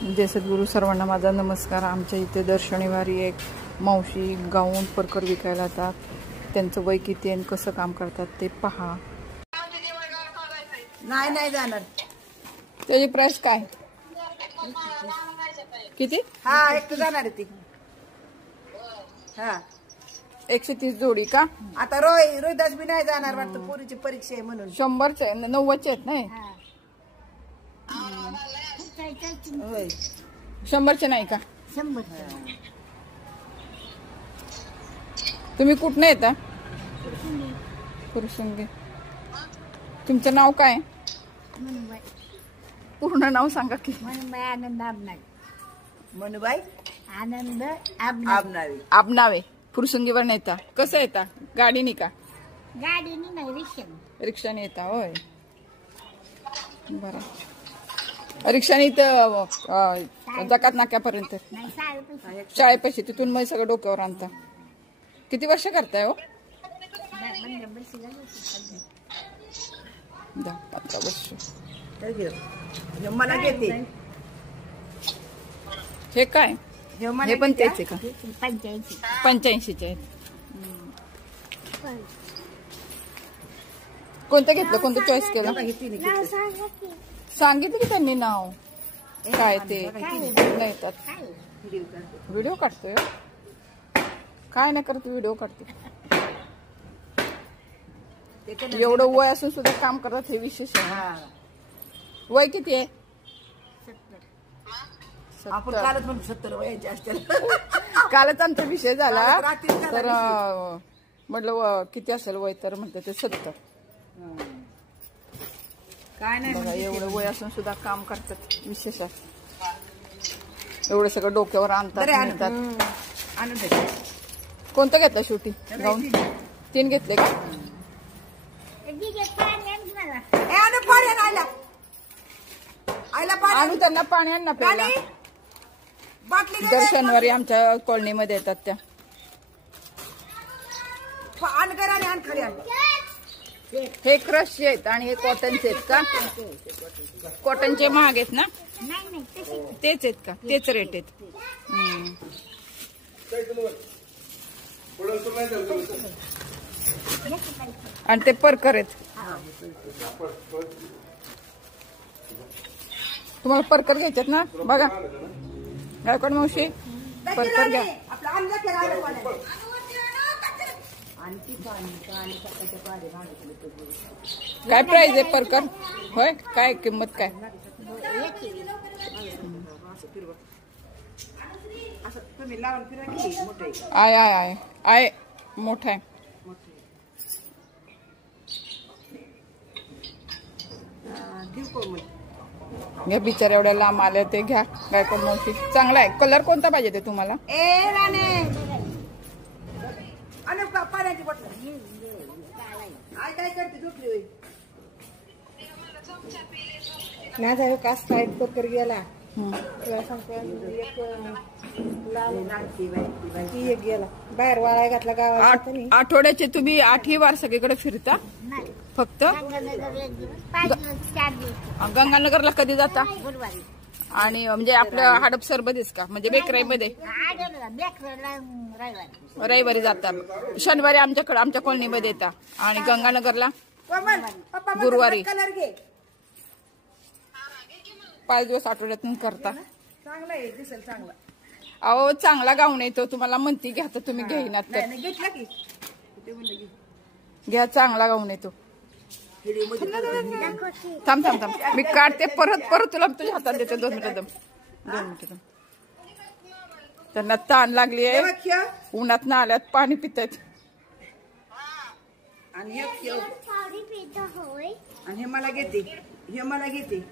जय सद्गुरू. सर्वांना माझा नमस्कार. आमच्या इथे दर शनिवारी एक मावशी गाऊन परकर विकायला येतात. त्यांचं वय किती आणि कसं काम करतात ते पहा. नाही जाणार. त्याची प्राइस काय किती? हा एक जाणार ती. हा 130 जोडी का? आता रोहिदास बी नाही जाणार वाटतं, पोरीची परीक्षा आहे म्हणून. 100चे 90चे आहेत नाही? 100चे नाही का? 100. तुम्ही कुठनं येता? फुरसुंगी. तुमचं नाव काय? पूर्ण नाव सांगा की. मनुबाई आनंद आबनावे. मनुबाई आनंद आबनावे. आबनावे. फुरसुंगीवर येता. कसं येता? गाडीने का? गाडीने नाही, रिक्षाने. रिक्षाने येता होय. बरं. रिक्षाने इथं जकात नाक्यापर्यंत शाळेपाशी, तिथून मग सगळं डोक्यावर आणता. किती वर्ष करताय हो? 10-15 वर्ष. मला घेते. हे काय? हे पण तेच आहे का? 85चे आहेत. कोणतं घेतलं? कोणतं चॉईस केलं? सांगितलं की त्यांनी नाव काय ते नाही येतात. व्हिडिओ काढतोय काय नाही करत, व्हिडिओ काढते. एवढं वय असून सुद्धा काम करतात, हे विशेष आहे. वय किती आहे? 70. आपण कालच म्हणून 70 वयाचे असते. कालच आमचा विषय झाला तर म्हटलं किती असेल वय, तर म्हणते ते 70. काय नाही बघा, एवढं वय असून सुद्धा काम करतात, विशेष आहे. एवढं सगळं डोक्यावर आणतात. कोणतं घेतलं शेवटी? गाऊन 3 घेतले का? आणू त्यांना पाणी आण ना प्यायला. दर शनिवारी आमच्या कॉलनीमध्ये येतात त्या. हे क्रशचे आहेत आणि हे कॉटनचे आहेत का? कॉटनचे महाग आहेत ना? तेच आहेत का? तेच रेट आहेत. आणि ते परकर आहेत. तुम्हाला परकर घ्यायचेत ना? बघा गायकवाड मावशी, परकर घ्या. काय प्राइस आहे परकर? होय, काय किंमत काय? आहे मोठा आहे. घ्या, बिचार एवढ्या लांब आल्या ते घ्या. गायकवाड मावशी चांगला आहे. कलर कोणता पाहिजे ते तुम्हाला? कास साईड पर गेला. गेला बाहेर वाळा घातला गावात. आठवड्याचे तुम्ही 8ही वार सगळीकडे फिरता? फक्त गंगानगरला कधी जाता? आणि म्हणजे आपल्या हडपसर मध्येच का? म्हणजे बेकराई मध्ये रविवारी जाता. शनिवारी आमच्याकडे आमच्या कॉलनीमध्ये येता. आणि गंगानगरला गुरुवारी. 5 दिवस आठवड्यातून करता. चांगला आहे, दिसेल चांगला. अहो चांगला गाऊन येतो. तुम्हाला म्हणती घ्या तर तुम्ही घेईनात तर. घ्या, चांगला गाऊन येतो. थांब थांब थांब, मी काढते परत तुला तुझ्या हातात देते. 2 मिनिटं. त्यांना ताण लागली आहे, उन्हात ना आल्यात, पाणी पितायत. आणि हे मला घेते, हे मला घेते.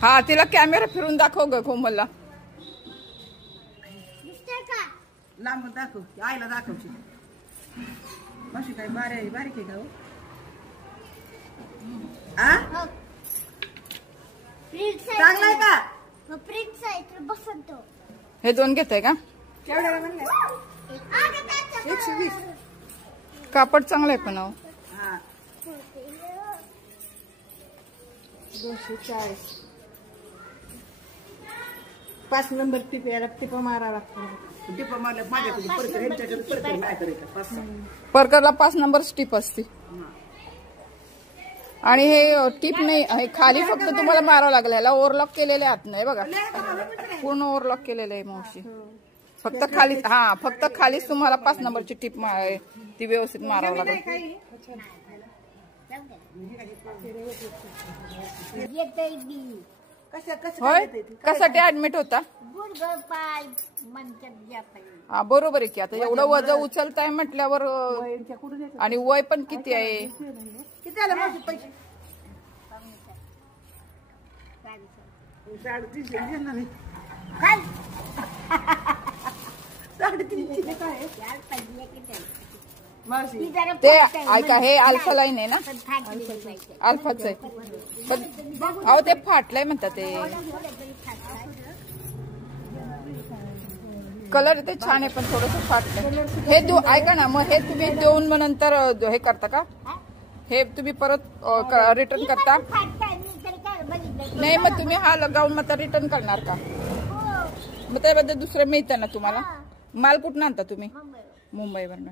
हा, तिला कॅमेरा फिरून दाखव ग कोमलला. लांब दाखव, आईला दाखवची. माशी काय बारीक आहे का? चांगला आहे का? हे 2 घेताय का? केवढ्याला म्हणलं? 120. कापड चांगलं आहे पण अहो. हा 240 5 नंबर टिप मारा लागतो. टिप मारल्या माझ्याकडे परकर ह्यांच्याकडे परकर नाही करायचं 5-6 परकरला 5 नंबर टीप असते. आणि हे टीप नाही, हे खाली फक्त तुम्हाला मारावं लागलं. ह्याला ओव्हरलॉक केलेले हात नाही बघा, पूर्ण ओव्हरलॉक केलेलं आहे मावशी. फक्त खाली, हा फक्त खालीच तुम्हाला 5 नंबरची टीप ती व्यवस्थित मारावं लागेल. होय, कशासाठी ऍडमिट होता? हा बरोबर आहे की, आता एवढं वजन उचलताय म्हटल्यावर. आणि वय पण किती आहे? किती आलं माझे पैसे? 350 देणार नाही. 350 ते ऐका, हे अल्फा लाईन आहे ना, अल्फाच आहे. पण अहो ते फाटलंय म्हणतात ते. कलर ते छान आहे पण थोडस फाटलंय. हे ऐका ना, मग हे तुम्ही देऊन मग नंतर हे करता का? हे तुम्ही परत रिटर्न करता? नाही, मग तुम्ही हा गाऊन मग रिटर्न करणार का? मग त्याबद्दल दुसरं मिळतं ना तुम्हाला? माल कुठून आणता तुम्ही? मुंबईवरून.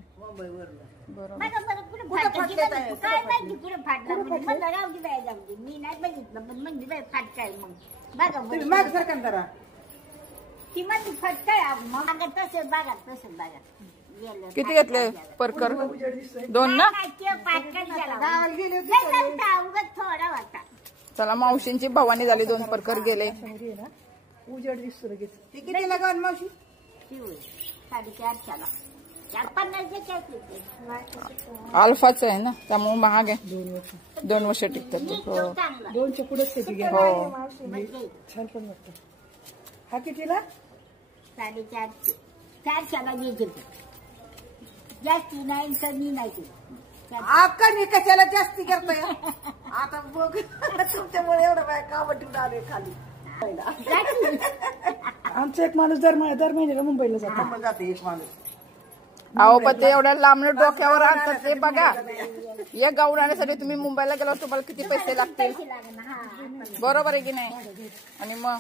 बरोबर. किती घेतले परकर? 2 ना? चला, मावशींची भवानी झाली, 2 परकर गेले. उजेड दिसतो लगेच. ते किती लगावून मावशी? 450. अल्फाच आहे ना, त्यामुळे महाग आहे. 2 वर्ष टिकतात. 2च्या पुढेच त्याची घ्या. हो, छान पण वाटतं. हा कितीला? 450. 400ला घ्यायचे. जास्ती नाही, कमी नाही. कमी कशाला जास्ती करताय? आता बघ, तुमच्यामुळे एवढं बाय कावटीत आले खाली. आमचा एक माणूस दर महिन्याला मुंबईला जाते. एक माणूस. अहो पण ते एवढ्या लांबणं डोक्यावर आणतात ते बघा. या गाऊन आणण्यासाठी तुम्ही मुंबईला गेल्यावर तुम्हाला किती पैसे लागतील? बरोबर आहे की नाही? आणि मग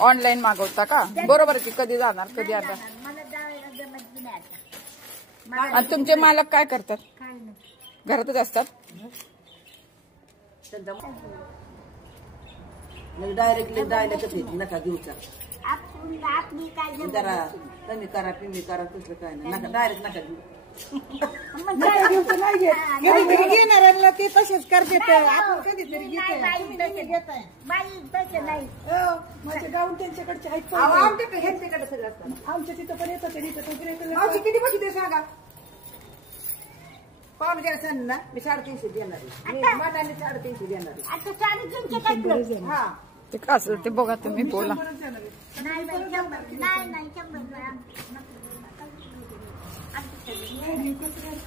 ऑनलाईन मागवता का? बरोबर आहे की, कधी जाणार कधी आता. आणि तुमचे मालक काय करतात? घरातच असतात? डायरेक्टली नका घेऊचा. आपली काय जरा कमी करा, पिमी करा, तसलं काय नाही. नका डायरेक्ट नका घेऊ. घेणाऱ्यांना ते तसेच करते. आपण कधीतरी घेतोय. माझे गाऊन त्यांच्याकडचे आहेत. आमच्याकडे सगळं असतं. आमच्या तिथं पण येतं. किती पैसे दे सांगा? पाऊण घ्या सांग ना. मी 350 देणार आहे. मनाने 350 देणार आहे. हा ते का असं ते बघा, तुम्ही बोला.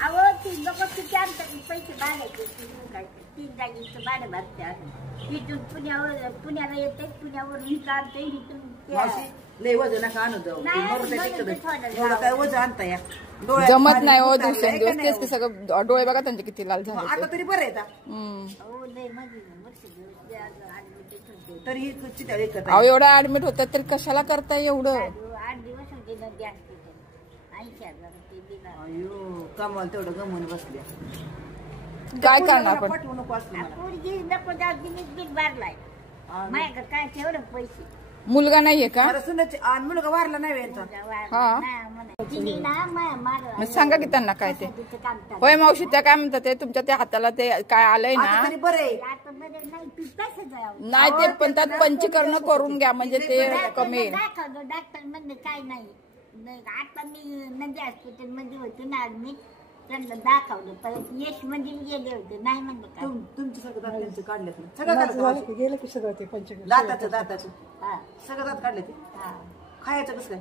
अहो ती लोक किती आणतात पैसे भागायचे. 3 जागेचं भाडं भरतात. इथून पुण्याला येते, पुण्यावरून काढते. लय वजन नका आणू जाऊ. काय वजन आणता या? जमत नाही हो दिवसेंदिवस. तेच ते सगळं डोळे बघा त्यांचे किती लाल झाले. आता तरी बरं आहे. तरी अहो एवढं ऍडमिट होतात तरी कशाला करताय एवढं? 8 दिवस होते ना द्या. 80,000 कमाल तेवढं गमून बसल्या. काय करणार पण? नको असलं पोरगी नको बिल भरलाय. माझ्याकडे काय तेवढं पैसे. मुलगा नाहीये का? मुलगा वारला नाही. मग सांगा की त्यांना काय ते. होय मावशी, त्या काय म्हणतात ते तुमच्या त्या हाताला ते काय आलंय ना? नाही ते पण त्यात पंचीकरण करून घ्या म्हणजे ते कमी येईल. डॉक्टर म्हणजे काय नाही. आता मी नदी हॉस्पिटल मध्ये होते ना ऍडमिट. त्यांना दाखवलं. परत यश मध्ये गेले होते. नाही म्हणलं काय. तुमचं सगळं दात त्यांचं काढले सगळं गेलं की सगळं ते दाताचं सगळं दात काढले ते. खायचं कसं काय?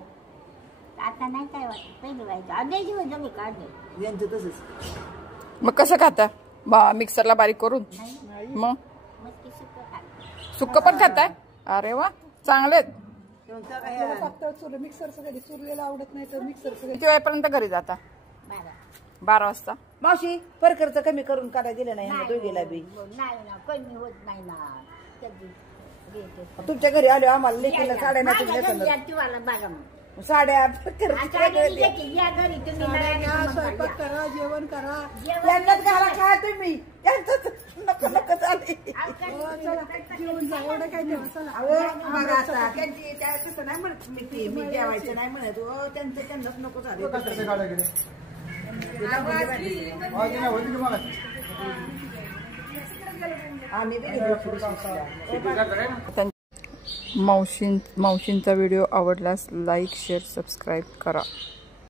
आता नाही काय वाटत. पहिलं व्हायचं. अजय दिवस जमी काढले यांचं तसंच. मग कसं खाता? मिक्सरला बारीक करून? मग सुक्क पण खाताय? अरे वा, चांगलेत. मग त्या काय पातळ चुरलं मिक्सरचं कधी चुरलेलं आवडत नाही तर मिक्सरचं किती वेळपर्यंत घरी जाता? 12 वाजता. मावशी परकरचं कमी करून काढायला दिलं नाही ह्यांना दोघीला बी. नाही ना कमी होत नाही ना कधी देते. तुमच्या घरी आलो आम्हाला लेकीला साड्या नाही तुम्ही माझ्या घरी नेसवणार. या तुम्हाला बघा मग. साड्या परकरची काय कळते? या घरी तुम्ही नाही आले तर मग स्वयंपाक या. करा जेवण करा जेवण यांनाच घाला खा तुम्ही यांचंच नको नको चालले. जेवण जा एवढं काय तेव्हा चला अहो बघा आता त्यांची त्या कसं नाही म्हणत मी जेवायचं नाही म्हणत हो त्यांचं त्यांनाच नको झाले. आम्ही बी गेलो पुरुष. मावशींचा व्हिडिओ आवडल्यास लाईक शेअर सबस्क्राईब करा.